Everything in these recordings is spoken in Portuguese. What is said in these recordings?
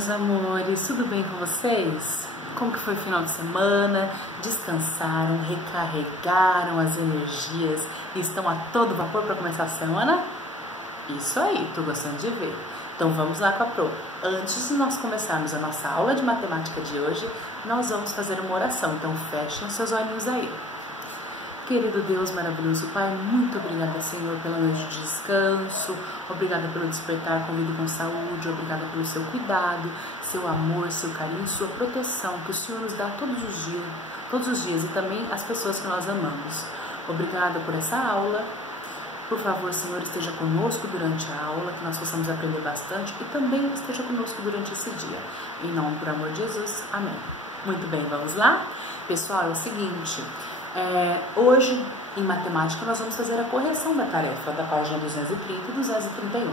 meus amores, tudo bem com vocês? Como que foi o final de semana? Descansaram, recarregaram as energias e estão a todo vapor para começar a semana? Isso aí, tô gostando de ver. Então vamos lá com a Pro. Antes de nós começarmos a nossa aula de matemática de hoje, nós vamos fazer uma oração, então fechem os seus olhinhos aí. Querido Deus maravilhoso Pai, muito obrigada, Senhor, pela noite de descanso, obrigada pelo despertar com vida e com saúde, obrigada pelo seu cuidado, seu amor, seu carinho, sua proteção, que o Senhor nos dá todos os dias e também as pessoas que nós amamos. Obrigada por essa aula. Por favor, Senhor, esteja conosco durante a aula, que nós possamos aprender bastante e também esteja conosco durante esse dia. Em nome, por amor de Jesus, amém. Muito bem, vamos lá? Pessoal, é o seguinte... hoje, em matemática, nós vamos fazer a correção da tarefa da página 230 e 231.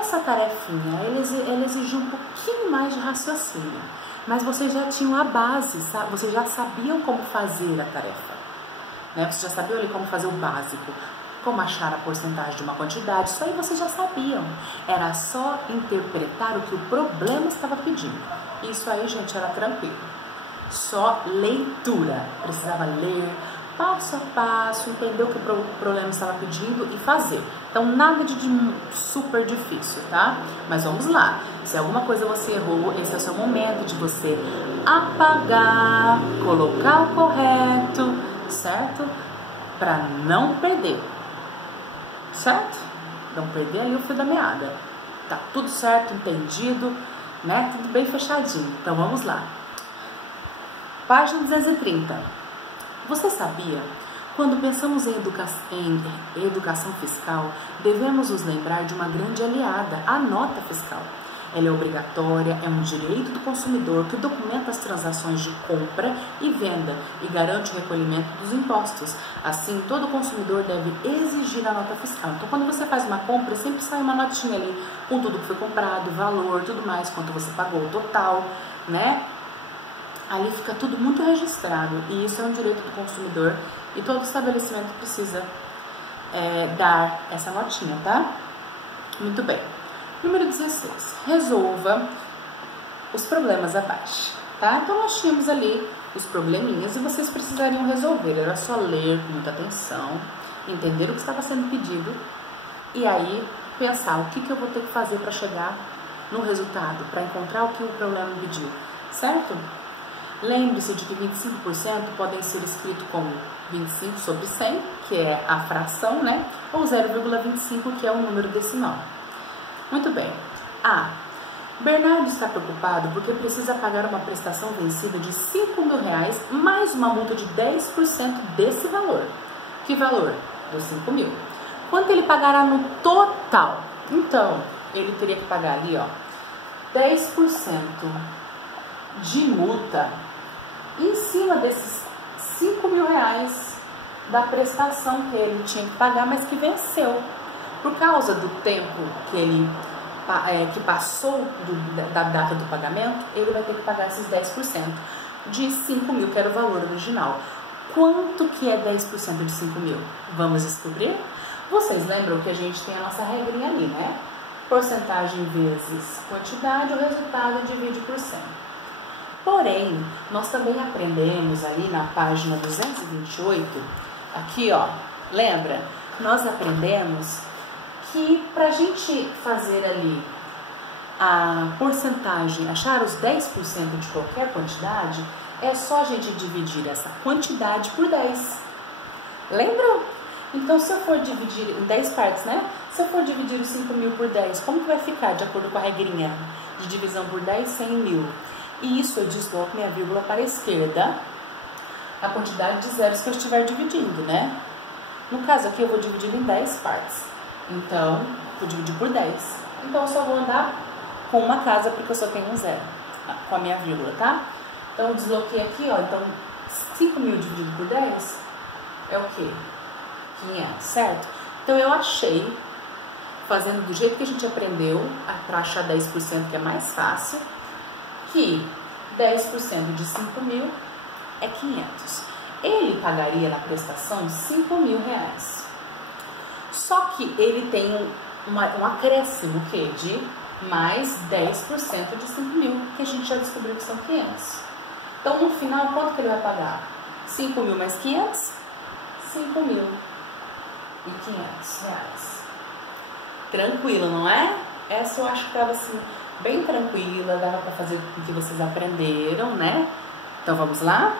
Essa tarefinha, ela exigiu um pouquinho mais de raciocínio, mas vocês já tinham a base, sabe? Vocês já sabiam como fazer a tarefa, né? Vocês já sabiam ali como fazer o básico, como achar a porcentagem de uma quantidade, isso aí vocês já sabiam. Era só interpretar o que o problema estava pedindo. Isso aí, gente, era tranquilo. Só leitura, precisava ler passo a passo, entender o que o problema estava pedindo e fazer. Então nada de super difícil, tá? Mas vamos lá, se alguma coisa você errou, esse é o seu momento de você apagar, colocar o correto, certo? Para não perder, certo? Não perder aí o fio da meada. Tá tudo certo, entendido, né? Tudo bem fechadinho. Então vamos lá. Página 230. Você sabia? Quando pensamos em educação fiscal, devemos nos lembrar de uma grande aliada, a nota fiscal. Ela é obrigatória, é um direito do consumidor que documenta as transações de compra e venda e garante o recolhimento dos impostos. Assim, todo consumidor deve exigir a nota fiscal. Então, quando você faz uma compra, sempre sai uma notinha ali com tudo que foi comprado, valor, tudo mais, quanto você pagou, total, né? Ali fica tudo muito registrado e isso é um direito do consumidor e todo estabelecimento precisa dar essa notinha, tá? Muito bem. Número 16. Resolva os problemas abaixo, tá? Então nós tínhamos ali os probleminhas e vocês precisariam resolver. Era só ler com muita atenção, entender o que estava sendo pedido e aí pensar o que eu vou ter que fazer para chegar no resultado, para encontrar o que o problema me pediu, certo? Lembre-se de que 25% podem ser escritos como 25 sobre 100, que é a fração, né? Ou 0,25, que é o número decimal. Muito bem. A. Bernardo está preocupado porque precisa pagar uma prestação vencida de R$5.000 mais uma multa de 10% desse valor. Que valor? Dos 5.000. Quanto ele pagará no total? Então, ele teria que pagar ali, ó, 10% de multa em cima desses R$5.000 da prestação que ele tinha que pagar, mas que venceu. Por causa do tempo que ele que passou da data do pagamento, ele vai ter que pagar esses 10% de 5.000, que era o valor original. Quanto que é 10% de 5.000? Vamos descobrir? Vocês lembram que a gente tem a nossa regrinha ali, né? Porcentagem vezes quantidade, o resultado divide por 100. Porém, nós também aprendemos ali na página 228, aqui ó, lembra? Nós aprendemos que para a gente fazer ali a porcentagem, achar os 10% de qualquer quantidade, é só a gente dividir essa quantidade por 10. Lembram? Então, se eu for dividir em 10 partes, né? Se eu for dividir os 5.000 por 10, como que vai ficar de acordo com a regrinha de divisão por 10, 100.000? E isso eu desloco minha vírgula para a esquerda, a quantidade de zeros que eu estiver dividindo, né? No caso aqui eu vou dividir em 10 partes. Então, vou dividir por 10. Então, eu só vou andar com uma casa porque eu só tenho um zero, com a minha vírgula, tá? Então, eu desloquei aqui, ó. Então, 5.000 dividido por 10 é o quê? 500, certo? Então, eu achei, fazendo do jeito que a gente aprendeu, para achar 10%, que é mais fácil, que 10% de 5.000 é 500. Ele pagaria na prestação R$5.000. Só que ele tem um acréscimo que de mais 10% de 5 mil, que a gente já descobriu que são 500. Então, no final, quanto que ele vai pagar? 5 mil mais 500? 5.500 reais. Tranquilo, não é? Essa eu acho que estava assim, bem tranquila, dava para fazer o que vocês aprenderam, né? Então, vamos lá?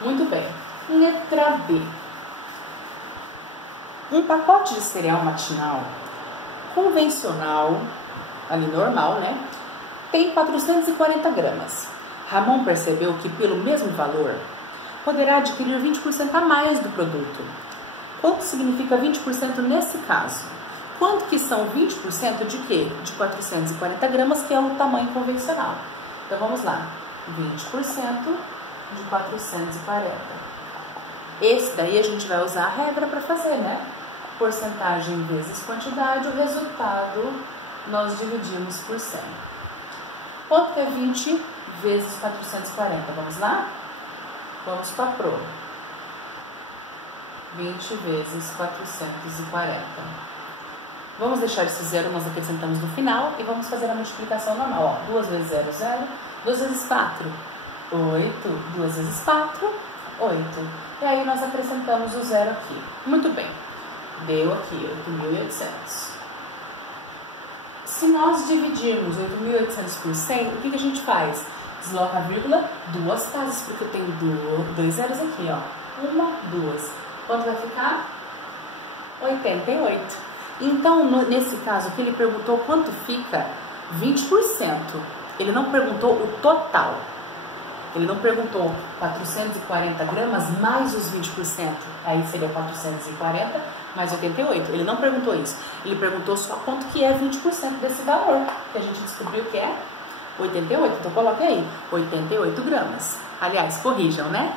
Muito bem. Letra B. Um pacote de cereal matinal convencional, ali normal, né? Tem 440 gramas. Ramon percebeu que pelo mesmo valor poderá adquirir 20% a mais do produto. Quanto significa 20% nesse caso? Quanto que são 20% de quê? De 440 gramas, que é o tamanho convencional. Então vamos lá. 20% de 440. Esse daí a gente vai usar a regra para fazer, né? Porcentagem vezes quantidade, o resultado nós dividimos por 100. Quanto que é 20 vezes 440? Vamos lá? Vamos para a prova. 20 vezes 440. Vamos deixar esse zero, nós acrescentamos no final e vamos fazer a multiplicação normal. Ó, 2 vezes 0, 0. 2 vezes 4, 8. 2 vezes 4, 8. E aí nós acrescentamos o zero aqui. Muito bem. Deu aqui 8.800. Se nós dividirmos 8.800 por 100, o que a gente faz? Desloca a vírgula duas casas, porque eu tenho dois zeros aqui, ó. 1, 2. Quanto vai ficar? 88. Então, nesse caso aqui, ele perguntou quanto fica 20%. Ele não perguntou o total. Ele não perguntou 440 gramas mais os 20%. Aí seria 440 mais 88. Ele não perguntou isso. Ele perguntou só quanto que é 20% desse valor, que a gente descobriu que é 88. Então, coloque aí, 88 gramas. Aliás, corrijam, né?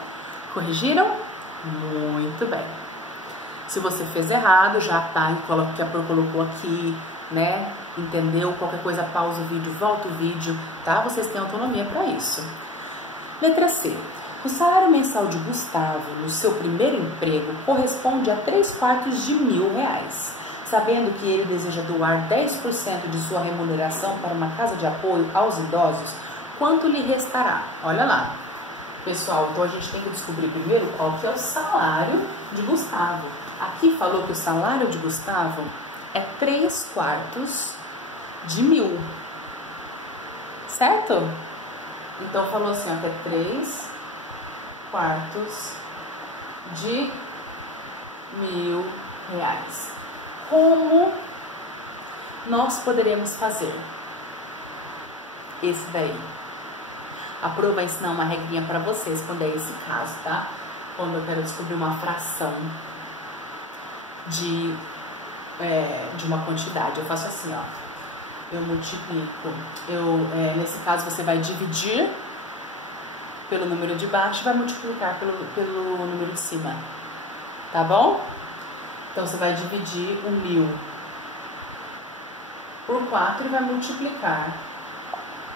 Corrigiram? Muito bem. Se você fez errado, já tá, coloca o que a Pro colocou aqui, né? Entendeu? Qualquer coisa, pausa o vídeo, volta o vídeo, tá? Vocês têm autonomia para isso. Letra C. O salário mensal de Gustavo no seu primeiro emprego corresponde a 3/4 de R$1.000. Sabendo que ele deseja doar 10% de sua remuneração para uma casa de apoio aos idosos, quanto lhe restará? Olha lá. Pessoal, então a gente tem que descobrir primeiro qual que é o salário de Gustavo. Aqui falou que o salário de Gustavo é 3/4 de 1.000. Certo? Então, falou assim, ó, que é 3/4 de R$1.000. Como nós poderemos fazer esse daí? A Pro vai ensinar uma regrinha para vocês quando é esse caso, tá? Quando eu quero descobrir uma fração de uma quantidade. Eu faço assim, ó. Eu multiplico. Nesse caso, você vai dividir pelo número de baixo e vai multiplicar pelo número de cima. Tá bom? Então, você vai dividir o 1.000 por 4 e vai multiplicar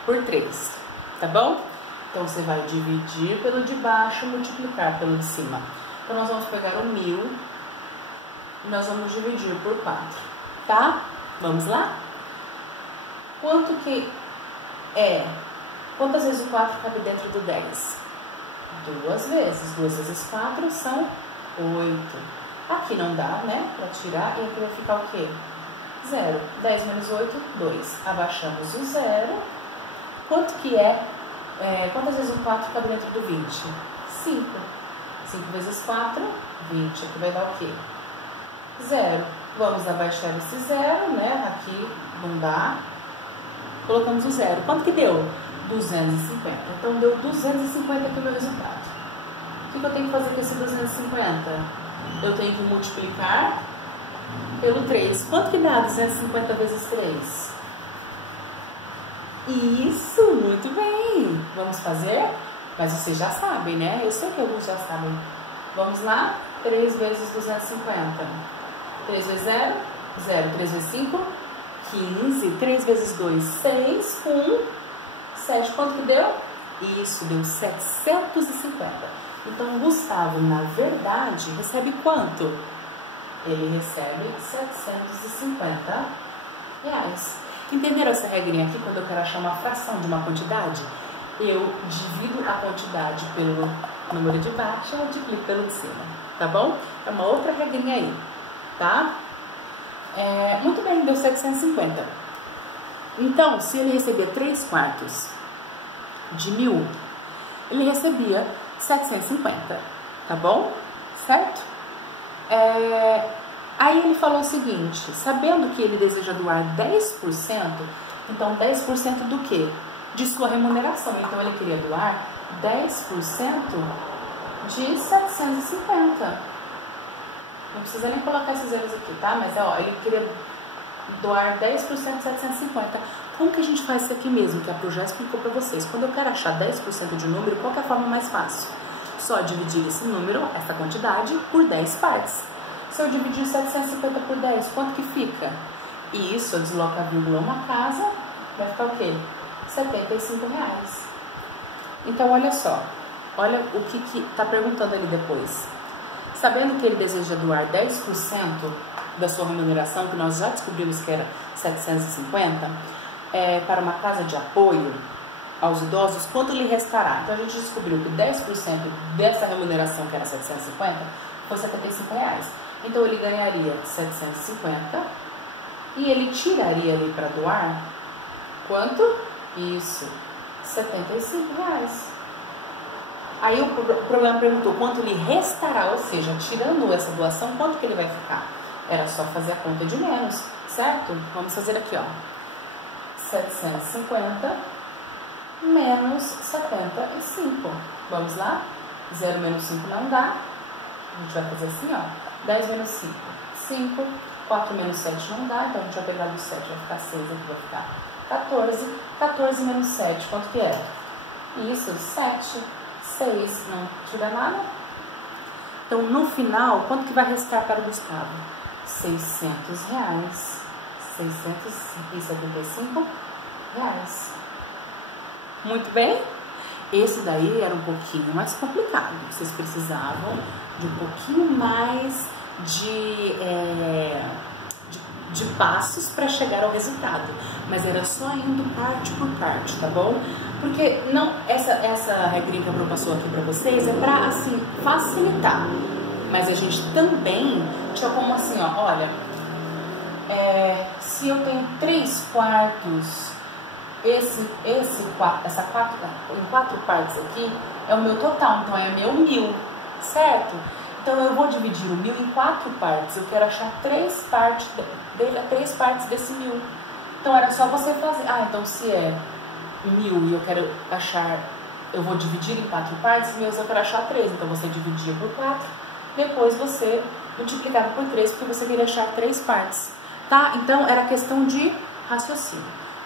por 3. Tá bom? Então, você vai dividir pelo de baixo e multiplicar pelo de cima. Então, nós vamos pegar o 1.000 e nós vamos dividir por 4. Tá? Vamos lá? Quanto que é? Quantas vezes o 4 cabe dentro do 10? 2 vezes. 2 vezes 4 são 8. Aqui não dá, né? Para tirar. E aqui vai ficar o quê? 0. 10 menos 8, 2. Abaixamos o 0. Quanto que é? Quantas vezes o 4 cabe dentro do 20? 5. 5 vezes 4, 20. Aqui vai dar o quê? 0. Vamos abaixar esse 0, né? Aqui não dá. Colocamos o 0. Quanto que deu? 250. Então, deu 250 aqui o meu resultado. O que eu tenho que fazer com esse 250? Eu tenho que multiplicar pelo 3. Quanto que dá 250 vezes 3? Isso, muito bem. Vamos fazer? Mas vocês já sabem, né? Eu sei que alguns já sabem. Vamos lá? 3 vezes 250. 3 vezes 0? 0. 3 vezes 5? 15. 3 vezes 2? 6. 1. 7. Quanto que deu? Isso, deu 750. Então, o Gustavo, na verdade, recebe quanto? Ele recebe R$750. Entenderam essa regrinha aqui? Quando eu quero achar uma fração de uma quantidade, eu divido a quantidade pelo número de baixo e multiplico pelo de cima, tá bom? É uma outra regrinha aí, tá? Muito bem, deu 750. Então, se ele recebia 3/4 de 1000, ele recebia 750, tá bom? Certo? Aí ele falou o seguinte, sabendo que ele deseja doar 10%, então 10% do quê? De sua remuneração. Então ele queria doar 10% de 750. Não precisa nem colocar esses zeros aqui, tá? Mas ele queria doar 10% de 750. Como que a gente faz isso aqui mesmo? Que a Pro já explicou pra vocês. Quando eu quero achar 10% de um número, qual que é a forma mais fácil? Só dividir esse número, essa quantidade, por 10 partes. Se eu dividir 750 por 10, quanto que fica? E isso, eu desloco a vírgula uma casa, vai ficar o quê? R$75. Então, olha só. Olha o que tá perguntando ali depois. Sabendo que ele deseja doar 10% da sua remuneração, que nós já descobrimos que era 750, para uma casa de apoio aos idosos, quanto lhe restará? Então, a gente descobriu que 10% dessa remuneração, que era 750, foi R$75. Então, ele ganharia 750 e ele tiraria ali para doar quanto? Isso, R$75. Aí o problema perguntou quanto lhe restará, ou seja, tirando essa doação, quanto que ele vai ficar? Era só fazer a conta de menos, certo? Vamos fazer aqui, ó. 750 menos 75. Vamos lá? 0 menos 5 não dá. A gente vai fazer assim, ó. 10 menos 5, 5. 4 menos 7 não dá, então a gente vai pegar do 7, vai ficar 6, aqui vai ficar 14. 14 menos 7, quanto que é? Isso, 7. 6, não tira nada. Então, no final, quanto que vai restar para o Gustavo? R$600. 675 reais. Muito bem. Esse daí era um pouquinho mais complicado. Vocês precisavam de um pouquinho mais de passos para chegar ao resultado. Mas era só indo parte por parte, tá bom? Porque não, essa regrinha que a Pro passou aqui para vocês é para, assim, facilitar. Mas a gente também tinha como assim, ó, olha, se eu tenho 3/4, em 4 partes aqui, é o meu total, então é meu 1000, certo? Então eu vou dividir o 1000 em 4 partes, eu quero achar 3 partes desse 1000. Então era só você fazer, então se é 1000 e eu quero achar, eu vou dividir em 4 partes, meus eu quero achar 3, então você dividia por 4, depois você multiplicava por 3, porque você queria achar 3 partes, tá? Então era questão de raciocínio.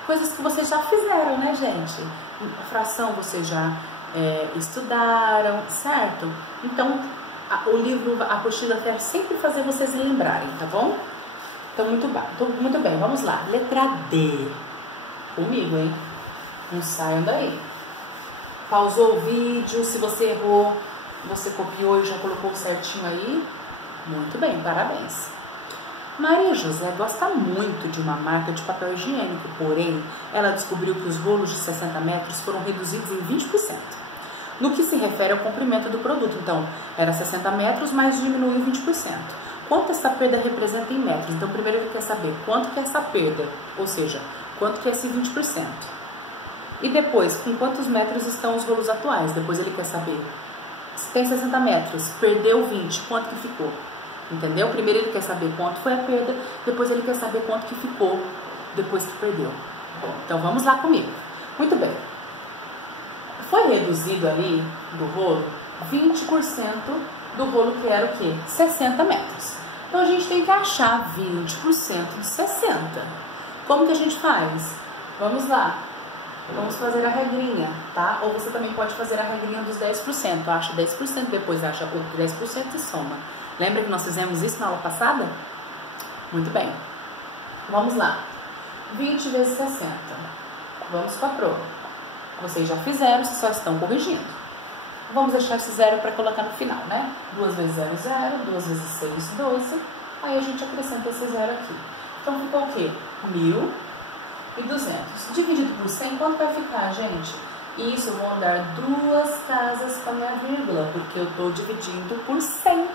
Coisas que vocês já fizeram, né, gente? A fração vocês já estudaram, certo? Então, o livro, a apostila quer sempre fazer vocês lembrarem, tá bom? Então, muito bem, vamos lá. Letra D. Comigo, hein? Não saiam daí. Pausou o vídeo, se você errou, você copiou e já colocou certinho aí. Muito bem, parabéns. Maria José gosta muito de uma marca de papel higiênico, porém, ela descobriu que os rolos de 60 metros foram reduzidos em 20%. No que se refere ao comprimento do produto, então, era 60 metros, mas diminuiu 20%. Quanto essa perda representa em metros? Então, primeiro ele quer saber quanto que é essa perda, ou seja, quanto que é esse 20%. E depois, com quantos metros estão os rolos atuais? Depois ele quer saber, se tem 60 metros, perdeu 20, quanto que ficou? Entendeu? Primeiro ele quer saber quanto foi a perda, depois ele quer saber quanto que ficou depois que perdeu. Então vamos lá comigo. Muito bem. Foi reduzido ali do rolo 20% do rolo que era o quê? 60 metros. Então a gente tem que achar 20% de 60. Como que a gente faz? Vamos lá. Vamos fazer a regrinha, tá? Ou você também pode fazer a regrinha dos 10%. Acha 10%, depois acha outro 10% e soma. Lembra que nós fizemos isso na aula passada? Muito bem. Vamos lá. 20 vezes 60. Vamos com a Pro. Vocês já fizeram, vocês só estão corrigindo. Vamos deixar esse zero para colocar no final, né? 2 vezes 0, 0. 2 vezes 6, 12. Aí a gente acrescenta esse zero aqui. Então ficou o quê? 1000 Dividido por 100, quanto vai ficar, gente? Isso, eu vou andar 2 casas com a minha vírgula, porque eu estou dividindo por 100. Então,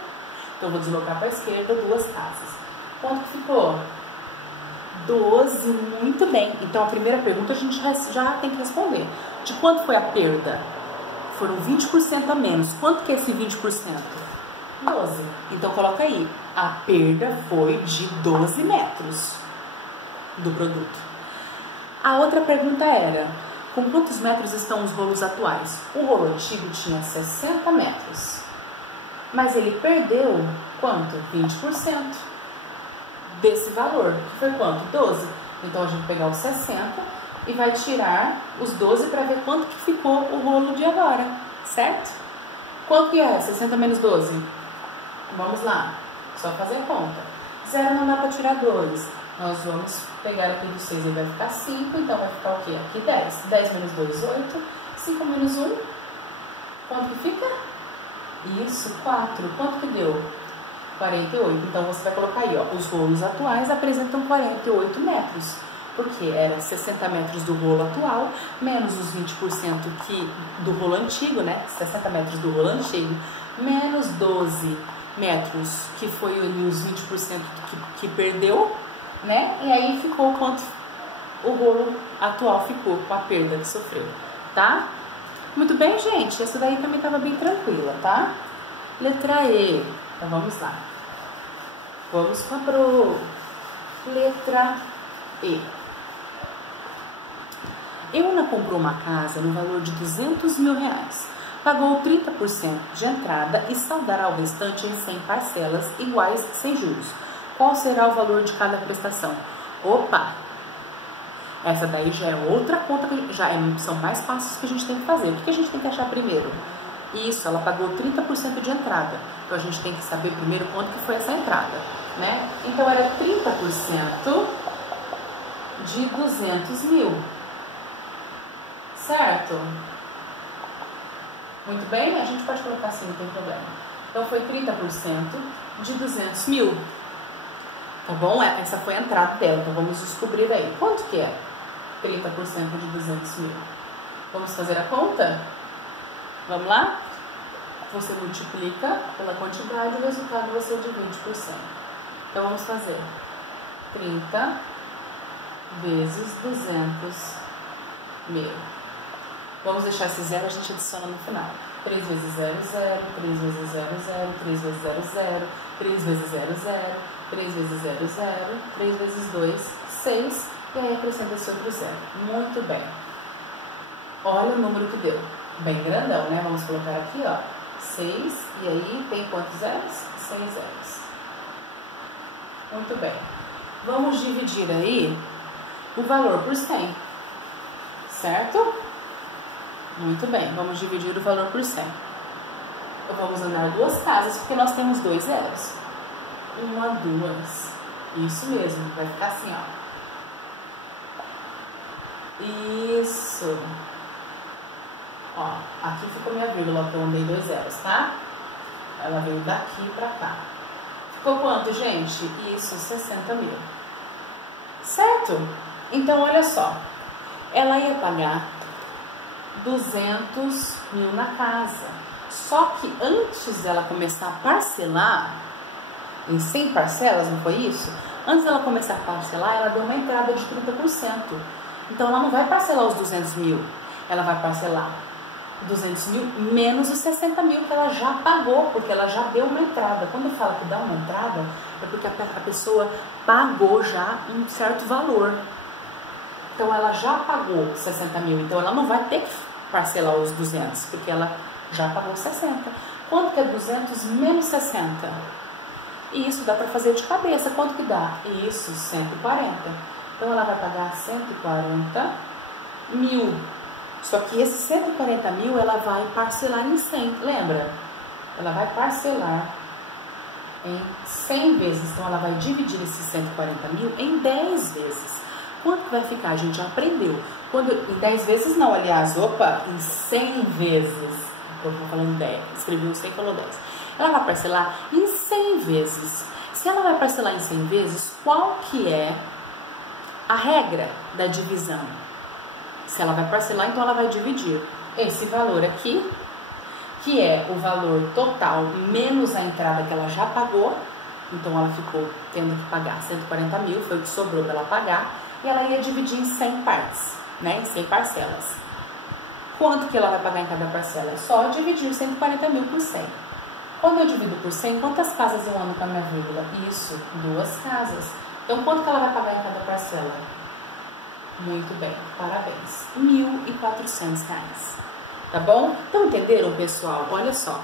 eu vou deslocar para a esquerda 2 casas. Quanto que ficou? 12, muito bem. Então, a primeira pergunta a gente já tem que responder. De quanto foi a perda? Foram 20% a menos. Quanto que é esse 20%? 12. Então, coloca aí. A perda foi de 12 metros do produto. A outra pergunta era, com quantos metros estão os rolos atuais? O rolo antigo tinha 60 metros. Mas ele perdeu quanto? 20% desse valor. Que foi quanto? 12. Então, a gente vai pegar os 60 e vai tirar os 12 para ver quanto que ficou o rolo de agora, certo? Quanto que é 60 menos 12? Vamos lá, só fazer a conta. 0 não dá para tirar 2. Nós vamos pegar aqui do 6, ele vai ficar 5, então vai ficar o quê? Aqui 10. 10 menos 2, 8. 5 menos 1, quanto que fica? Isso, 4. Quanto que deu? 48. Então, você vai colocar aí, ó, os rolos atuais apresentam 48 metros. Porque era 60 metros do rolo atual, menos os 20% do rolo antigo, né? 60 metros do rolo antigo, menos 12 metros, que foi ali os 20% que perdeu, né? E aí ficou quanto o rolo atual ficou com a perda que sofreu, tá? Muito bem, gente? Essa daí também estava bem tranquila, tá? Letra E. Então, vamos lá. Vamos com a Pro. Letra E. Euna comprou uma casa no valor de 200 mil reais. Pagou 30% de entrada e saldará o restante em 100 parcelas iguais sem juros. Qual será o valor de cada prestação? Opa! Essa daí já é outra conta, são mais passos que a gente tem que fazer. O que a gente tem que achar primeiro? Isso, ela pagou 30% de entrada. Então, a gente tem que saber primeiro quanto que foi essa entrada, né? Então, era 30% de 200 mil. Certo? Muito bem? A gente pode colocar assim, não tem problema. Então, foi 30% de 200 mil. Tá bom? Essa foi a entrada dela. Então, vamos descobrir aí. Quanto que é 30% de 200 mil? Vamos fazer a conta? Vamos lá? Você multiplica pela quantidade e o resultado você divide por 100. Então, vamos fazer 30 vezes 200 mil. Vamos deixar esse zero, a gente adiciona no final. 3 vezes 0, 0. 3 vezes 0, 0. 3 vezes 0, 0. 3 vezes 0, 0. 3 vezes 0, 0. 3 vezes 2, 6. E aí acrescenta esse outro zero. Muito bem. Olha o número que deu. Bem grandão, né? Vamos colocar aqui, ó. 6. E aí tem quantos zeros? 6 zeros. Muito bem. Vamos dividir aí o valor por 100. Certo? Muito bem, vamos dividir o valor por 100. Vamos andar 2 casas, porque nós temos 2 zeros. 1, 2. Isso mesmo, vai ficar assim, ó. Isso. Ó, aqui ficou minha vírgula, porque eu andei 2 zeros, tá? Ela veio daqui pra cá. Ficou quanto, gente? Isso, 60 mil. Certo? Então, olha só. Ela ia pagar 200 mil na casa. Só que antes dela começar a parcelar, em 100 parcelas, não foi isso? Antes dela começar a parcelar, ela deu uma entrada de 30%. Então, ela não vai parcelar os 200 mil. Ela vai parcelar 200 mil menos os 60 mil que ela já pagou, porque ela já deu uma entrada. Quando fala que dá uma entrada, é porque a pessoa pagou já um certo valor. Então, ela já pagou 60 mil. Então, ela não vai ter que parcelar os 200, porque ela já pagou 60. Quanto que é 200 menos 60? E isso dá para fazer de cabeça. Quanto que dá? Isso, 140. Então, ela vai pagar 140 mil. Só que esse 140 mil, ela vai parcelar em 100. Lembra? Ela vai parcelar em 100 vezes. Então, ela vai dividir esses 140 mil em 10 vezes. Quanto que vai ficar? A gente já aprendeu. Em 10 vezes não, aliás, em 100 vezes. Eu tô falando 10, escrevi o 100 e falou 10. Ela vai parcelar em 100 vezes. Se ela vai parcelar em 100 vezes, qual que é A regra da divisão, se ela vai parcelar, então ela vai dividir esse valor aqui, que é o valor total menos a entrada que ela já pagou. Então ela ficou tendo que pagar 140 mil, foi o que sobrou para ela pagar, e ela ia dividir em 100 partes, né, em 100 parcelas. Quanto que ela vai pagar em cada parcela? É só dividir 140 mil por 100. Quando eu divido por 100, quantas casas eu ando com a minha vírgula? Isso, 2 casas. Então, quanto que ela vai pagar em cada parcela? Muito bem, parabéns. R$ 1.400. Tá bom? Então, entenderam, pessoal? Olha só.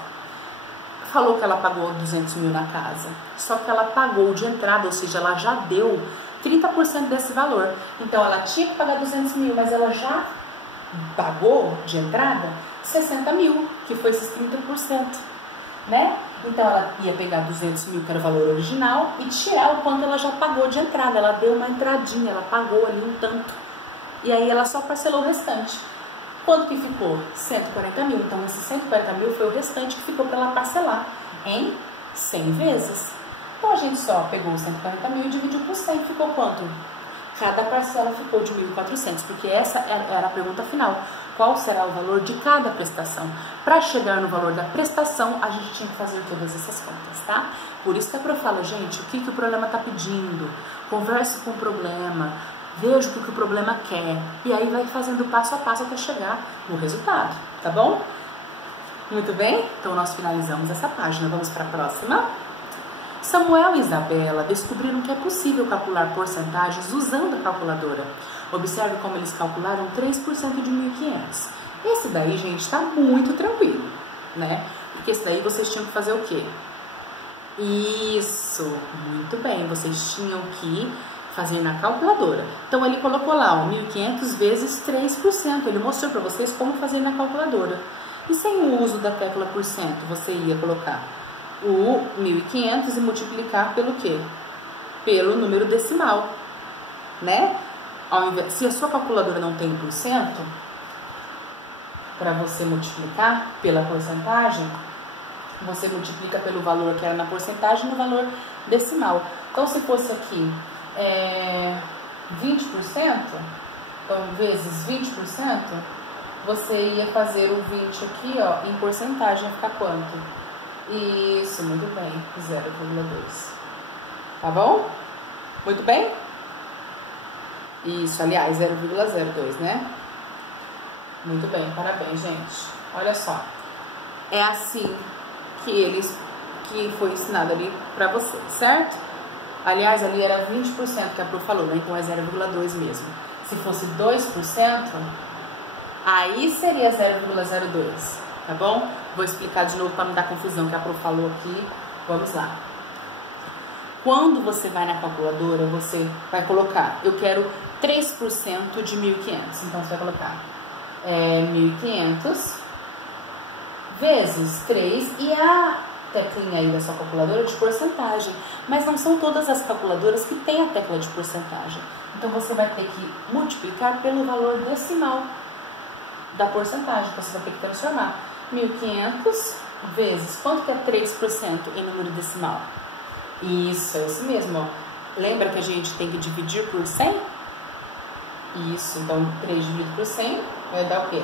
Falou que ela pagou 200 mil na casa. Só que ela pagou de entrada, ou seja, ela já deu 30% desse valor. Então, ela tinha que pagar 200 mil, mas ela já pagou de entrada 60 mil, que foi esses 30%, né? Então, ela ia pegar 200 mil, que era o valor original, e tirar o quanto ela já pagou de entrada. Ela deu uma entradinha, ela pagou ali um tanto. E aí, ela só parcelou o restante. Quanto que ficou? 140 mil. Então, esses 140 mil foi o restante que ficou para ela parcelar em 100 vezes. Então, a gente só pegou os 140 mil e dividiu por 100. Ficou quanto? Cada parcela ficou de 1.400, porque essa era a pergunta final. Qual será o valor de cada prestação? Para chegar no valor da prestação, a gente tinha que fazer todas essas contas, tá? Por isso que a prof fala, gente, o que o problema está pedindo? Converse com o problema, veja o que o problema quer. E aí vai fazendo passo a passo até chegar no resultado, tá bom? Muito bem? Então, nós finalizamos essa página. Vamos para a próxima. Samuel e Isabela descobriram que é possível calcular porcentagens usando a calculadora. Observe como eles calcularam 3% de 1.500. Esse daí, gente, está muito tranquilo, né? Porque esse daí vocês tinham que fazer o quê? Isso, muito bem, vocês tinham que fazer na calculadora. Então, ele colocou lá, ó, 1.500 vezes 3%. Ele mostrou para vocês como fazer na calculadora. E sem o uso da tecla por cento, você ia colocar o 1.500 e multiplicar pelo quê? Pelo número decimal, né? Ao invés, se a sua calculadora não tem por cento, para você multiplicar pela porcentagem, você multiplica pelo valor que era na porcentagem no valor decimal. Então, se fosse aqui 20%, então vezes 20%, você ia fazer o 20 aqui, ó, em porcentagem, ficar quanto? Isso, muito bem, 0,2. Tá bom? Muito bem? Isso, aliás, 0,02, né? Muito bem, parabéns, gente. Olha só. É assim que foi ensinado ali pra vocês, certo? Aliás, ali era 20% que a prof falou, né? Então é 0,2 mesmo. Se fosse 2%, aí seria 0,02, tá bom? Vou explicar de novo para não dar confusão que a prof falou aqui. Vamos lá. Quando você vai na calculadora, você vai colocar, eu quero 3% de 1.500. Então, você vai colocar 1.500 vezes 3 e a teclinha aí da sua calculadora de porcentagem. Mas não são todas as calculadoras que têm a tecla de porcentagem. Então, você vai ter que multiplicar pelo valor decimal da porcentagem. Você vai ter que transformar 1.500 vezes, quanto que é 3% em número decimal? Isso, é isso mesmo, ó. Lembra que a gente tem que dividir por 100? Isso, então 3 dividido por 100 vai dar o quê?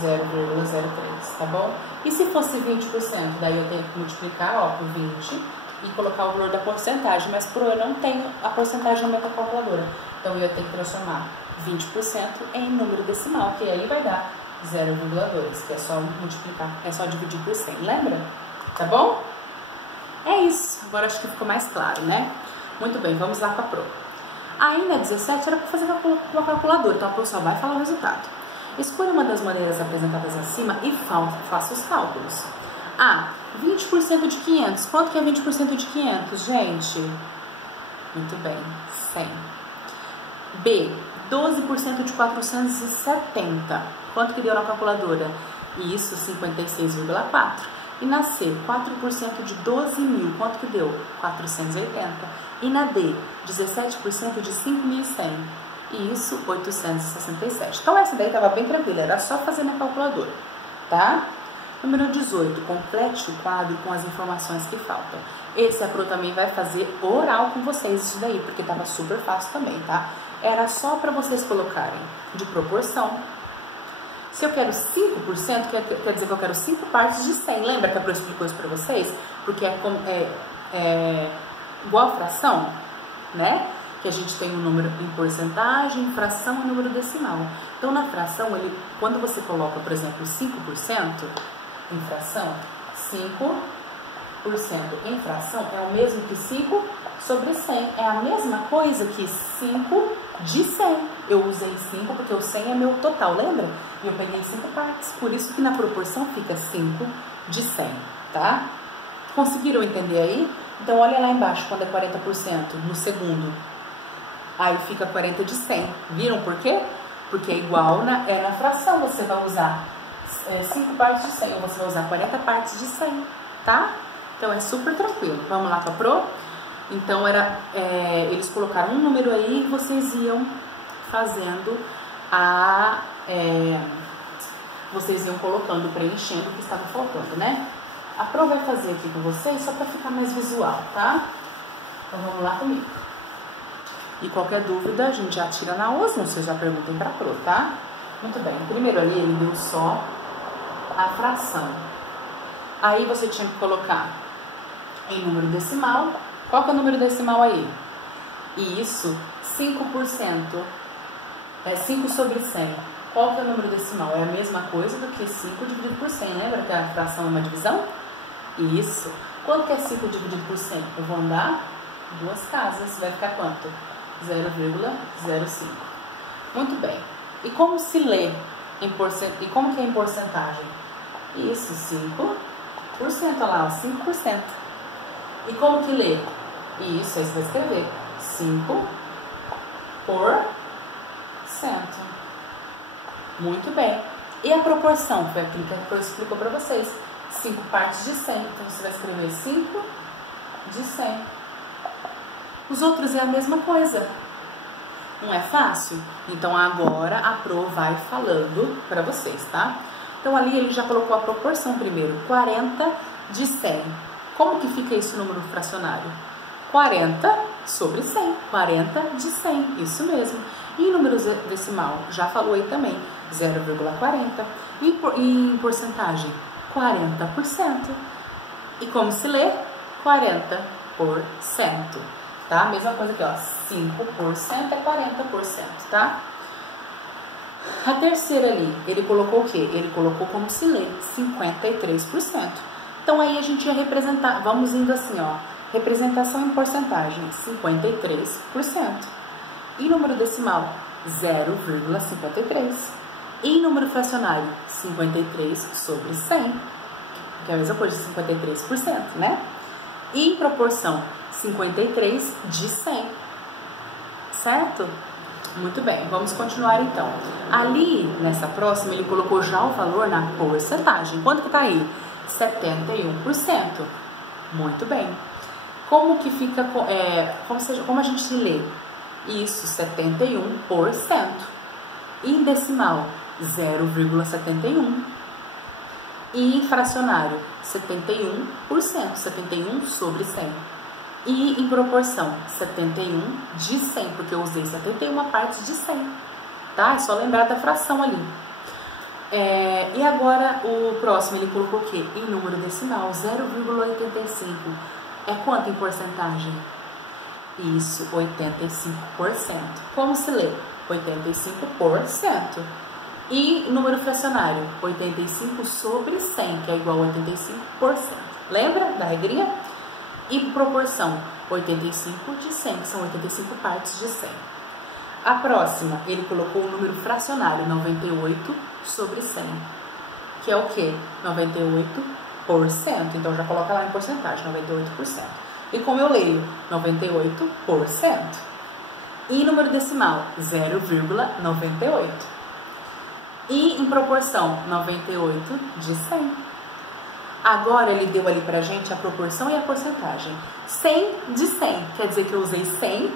0,03, tá bom? E se fosse 20%, daí eu tenho que multiplicar, ó, por 20 e colocar o valor da porcentagem, mas por eu não tenho a porcentagem na minha calculadora. Então eu tenho que transformar 20% em número decimal, que aí vai dar 0,2, que é só multiplicar, é só dividir por 100, lembra? Tá bom? É isso, agora acho que ficou mais claro, né? Muito bem, vamos lá com a prova. Aí na 17 era para fazer com a calculadora, então a professora vai falar o resultado. Escolha uma das maneiras apresentadas acima e faça os cálculos. A. 20% de 500. Quanto que é 20% de 500, gente? Muito bem, 100. B. 12% de 470. Quanto que deu na calculadora? Isso, 56,4. E na C, 4% de 12 mil. Quanto que deu? 480. E na D, 17% de 5.100. E isso, 867. Então, essa daí estava bem tranquila. Era só fazer na calculadora, tá? Número 18. Complete o quadro com as informações que faltam. Esse a Pro também vai fazer oral com vocês isso daí, porque estava super fácil também, tá? era só para vocês colocarem de proporção. Se eu quero 5%, quer dizer que eu quero 5 partes de 100. Lembra que a Pro explicou isso para vocês? Porque é igual a fração, né? Que a gente tem um número em porcentagem, fração e número decimal. Então, na fração, quando você coloca, por exemplo, 5% em fração, 5% em fração é o mesmo que 5 sobre 100. É a mesma coisa que 5 de 100. Eu usei 5 porque o 100 é meu total, lembra? E eu peguei 5 partes. Por isso que na proporção fica 5 de 100, tá? Conseguiram entender aí? Então, olha lá embaixo, quando é 40% no segundo. Aí fica 40 de 100. Viram por quê? Porque é igual na fração. Você vai usar 5 partes de 100, ou você vai usar 40 partes de 100, tá? Então, é super tranquilo. Vamos lá para a Pro? Então, eles colocaram um número aí e vocês iam fazendo vocês iam colocando, preenchendo o que estava faltando, né? A Pro vai fazer aqui com vocês só para ficar mais visual, tá? Então, vamos lá comigo. E qualquer dúvida, a gente já tira na OSMO, vocês já perguntem para a Pro, tá? Muito bem. Primeiro ali, ele deu só a fração. Aí, você tinha que colocar em número decimal. Qual que é o número decimal aí? Isso, 5%. É 5 sobre 100. Qual que é o número decimal? É a mesma coisa do que 5 dividido por 100. Lembra que a fração é uma divisão? Isso. Quanto que é 5 dividido por 100? Eu vou andar 2 casas. Vai ficar quanto? 0,05. Muito bem. E como se lê em porcentagem? E como que é em porcentagem? Isso, 5%. Olha lá, 5%. E como que lê? Isso, aí você vai escrever 5%. Muito bem. E a proporção? Foi aquilo que a Pro explicou para vocês. 5 partes de 100. Então, você vai escrever 5 de 100. Os outros é a mesma coisa. Não é fácil? Então, agora a Pro vai falando para vocês, tá? Então, ali ele já colocou a proporção primeiro. 40 de 100. Como que fica isso no número fracionário? 40 sobre 100. 40 de 100. Isso mesmo. E número decimal? Já falou aí também. 0,40. E em porcentagem? 40%. E como se lê? 40%. Tá? Mesma coisa aqui, ó. 5% é 40%, tá? A terceira ali, ele colocou o quê? Ele colocou como se lê, 53%. Então, aí a gente ia representar, vamos indo assim, ó. Representação em porcentagem, 53%. E número decimal, 0,53. E número fracionário, 53 sobre 100. Que é a mesma coisa de 53%, né? E em proporção, 53 de 100. Certo? Muito bem, vamos continuar então. Ali, nessa próxima, ele colocou já o valor na porcentagem. Quanto que tá aí? 71%. Muito bem. Como que fica, como a gente lê? Isso, 71%. E em decimal, 0,71. E em fracionário, 71%. 71 sobre 100. E em proporção, 71 de 100, porque eu usei 71 partes de 100, tá? É só lembrar da fração ali. E agora, o próximo, ele colocou o quê? Em número decimal, 0,85. É quanto em porcentagem? Isso, 85%. Como se lê? 85%. E número fracionário, 85 sobre 100, que é igual a 85%. Lembra da regrinha? E proporção, 85 de 100, que são 85 partes de 100. A próxima, ele colocou o número fracionário, 98 sobre 100, que é o quê? 98%. Então, já coloca lá em porcentagem, 98%. E como eu leio? 98%. E número decimal, 0,98. E em proporção, 98 de 100. Agora, ele deu ali pra gente a proporção e a porcentagem. 100 de 100, quer dizer que eu usei 100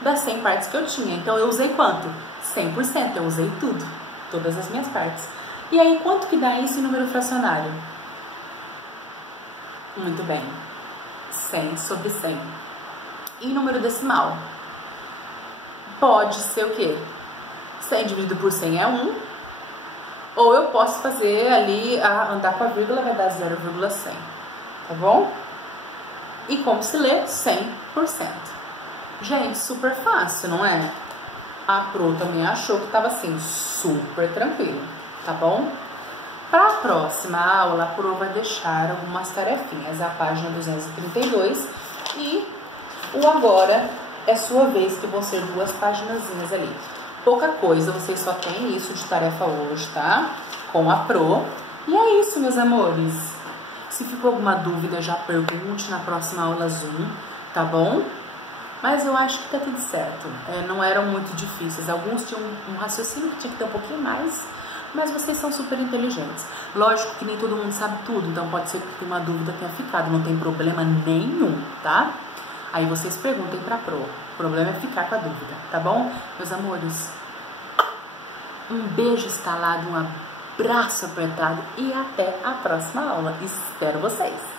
das 100 partes que eu tinha. Então, eu usei quanto? 100%, eu usei tudo, todas as minhas partes. E aí, quanto que dá isso em número fracionário? Muito bem, 100 sobre 100. E em número decimal? pode ser o quê? 100 dividido por 100 é 1. Ou eu posso fazer ali, andar com a vírgula, vai dar 0,100. Tá bom? E como se lê? 100%. Gente, super fácil, não é? A Pro também achou que estava assim, super tranquilo. Tá bom? Para a próxima aula, a Pro vai deixar algumas tarefinhas. A página 232 e o agora é sua vez, que vão ser 2 paginazinhas ali. Pouca coisa, vocês só têm isso de tarefa hoje, tá? Com a Pro. E é isso, meus amores. Se ficou alguma dúvida, já pergunte na próxima aula Zoom, tá bom? Mas eu acho que tá tudo certo. Não eram muito difíceis. Alguns tinham um raciocínio que tinha que ter um pouquinho mais, mas vocês são super inteligentes. Lógico que nem todo mundo sabe tudo, então pode ser que uma dúvida tenha ficado, não tem problema nenhum, tá? Aí vocês perguntem pra Pro. O problema é ficar com a dúvida, tá bom? Meus amores, um beijo estalado, um abraço apertado e até a próxima aula. Espero vocês!